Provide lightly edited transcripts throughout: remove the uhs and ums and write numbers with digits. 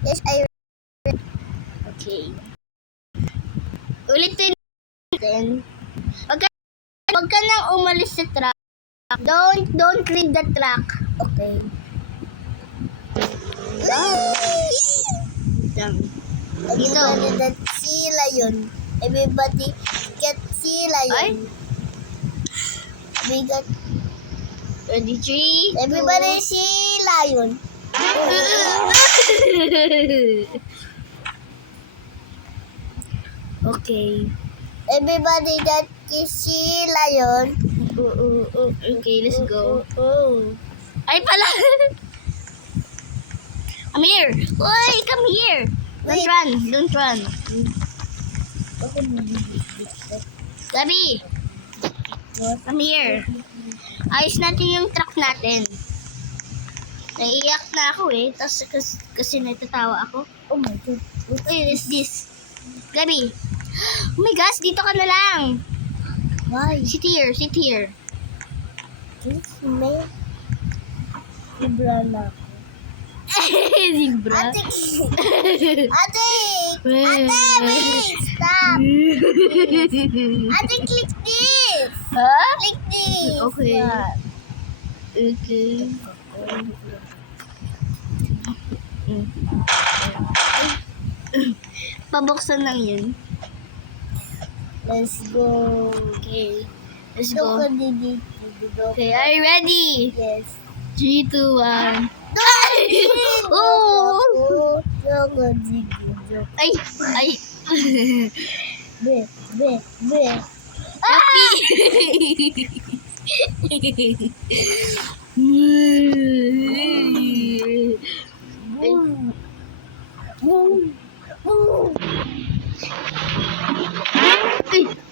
Yes, I read. Okay. Ulitin natin. Wag ka nang umalis sa track. Don't read the track. Okay. Everybody that see lion. Everybody get see lion. We got Ready, 3, everybody see lion. Okay. Everybody that see lion. Okay, let's go. Ay pala! Come here! Uy, come here! Wait. Don't run. Gabi! Come here. Ayos natin yung truck natin. Naiiyak na ako eh. Tapos kasi natatawa ako. Oh my god. Uy, is this? Gabi! Oh my gosh, dito ka na lang. Why? Sit here. This me. Zebra na. Zebra. Ate! Wait! Stop! Ate, click this! Ha? Click this! Okay. What? Okay. Pabuksan lang yun. Let's go. Okay. Let's go. Look at the Okay, are you ready? Yes. 3, 2, 1. Oh! Look at the Ay!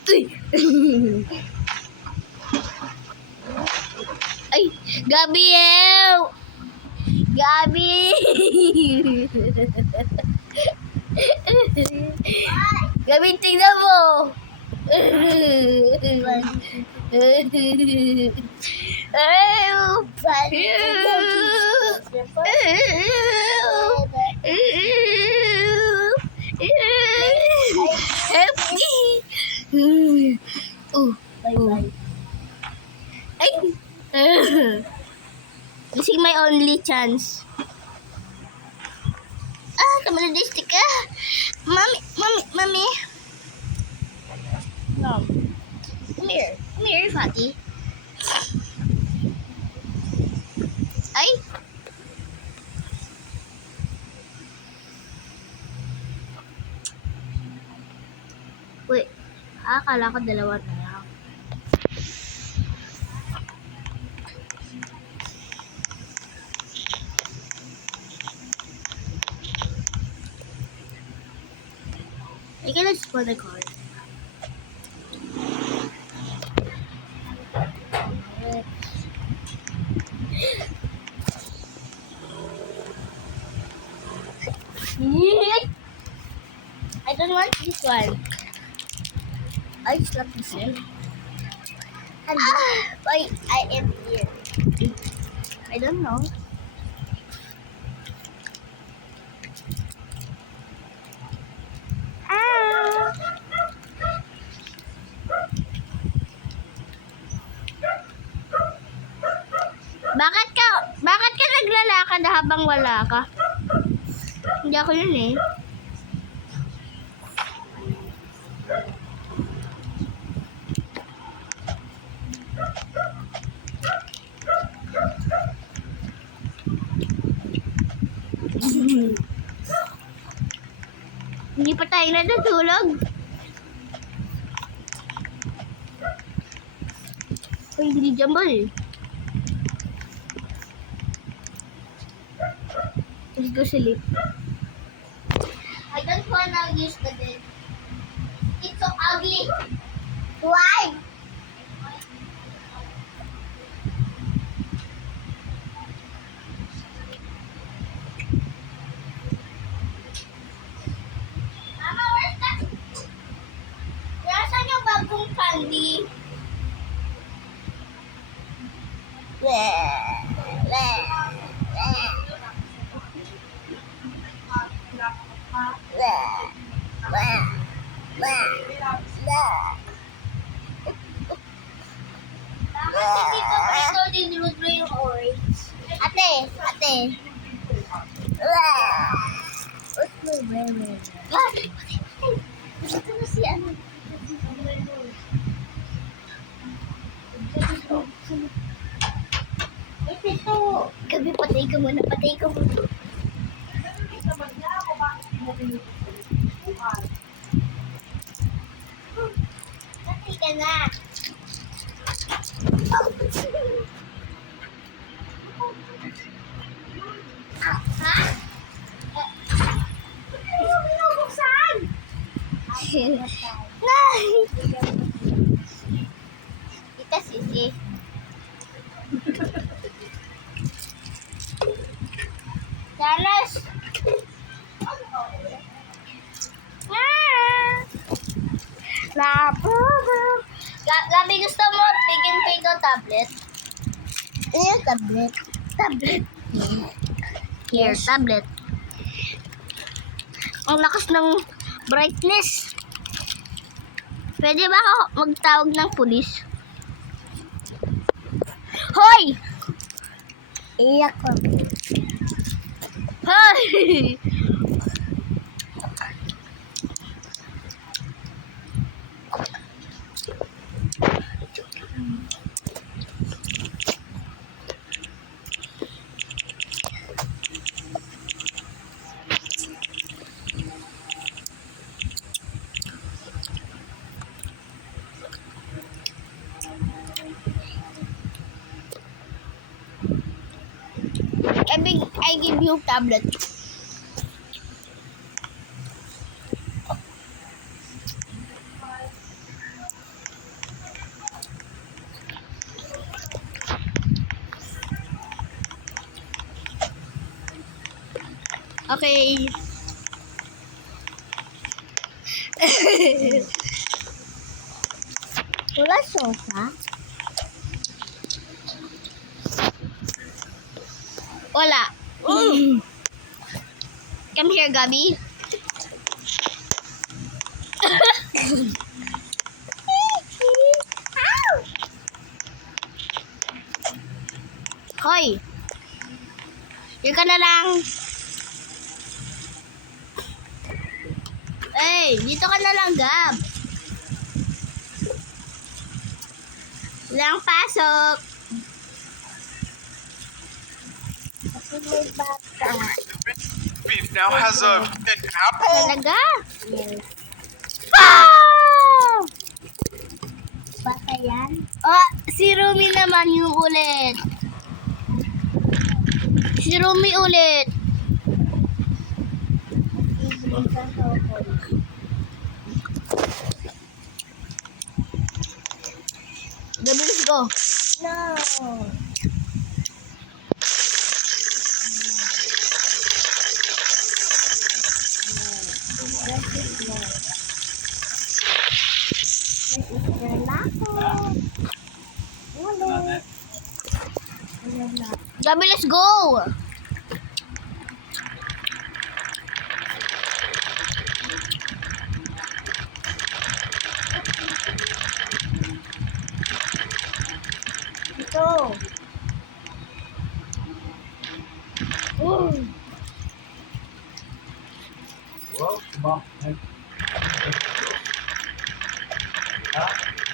Be. Ay! Gabi! Gabi! Gabi, tingnan mo! Help me! Bye-bye. Ay! This is my only chance. Kamaladisti ka. Mami. No. Come here, Fatty. Ay! Wait. Akala ko dalawa na lang. I can explore the car. I don't want this one. I slapped myself. Why I am here? I don't know. Bakit ka naglalakad habang wala ka? Hindi ako yun eh. Hindi pa tayo natutulog. Ay, hindi jambol. Let's go sleep. I don't wanna use the bed. It's so ugly. Why? Mama, where's that? Nasaan yung bagong candy? eh. What's my baby? Ito na si ano. Ito. Gabi, patay ka muna. Patay ka muna. Patay ka na. Ha? Ano mo binubuksan? Nay! Tita Sisi. Dalas! Gabi, gusto mo bigyan ko ito tablet? Ano yung tablet? Tablet. Here, tablet. Ang lakas ng brightness. Pwede ba ako magtawag ng pulis? Hoy! Iyak ko. Hoy! I give you tablet. Okay. Wala sofa? Wala. Come here, Gabi. Hoy. Here ka na lang. Hey, dito ka na lang, Gab. Walang pasok. Kasi may bata. Beef now has an apple. Talaga? Yes. Ah! Bata yan? Oh, si Rumi naman yung ulit. Si Rumi ulit. Ibigay ka sa ako. Gabi, let's go. No. Gabi, let's go. Ito.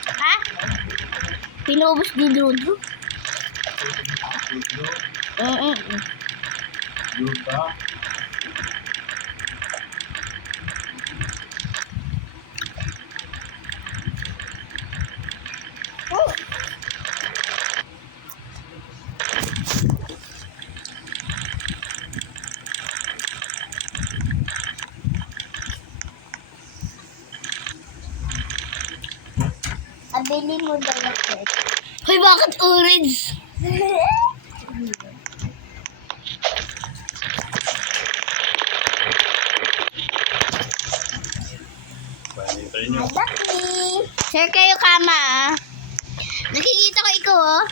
Ha? Pinubos ni Dudu? Abili mo daw ako. Hoy, bakit orange? Malaki. Share kayo kama, ah. Nakikita ko ikaw, oh.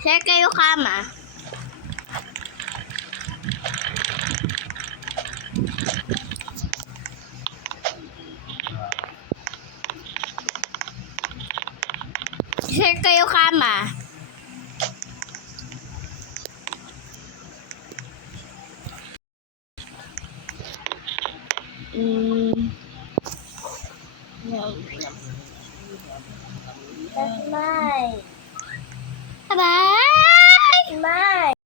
Share kayo kama. Share kayo kama. That's mine. Bye-bye! Mine.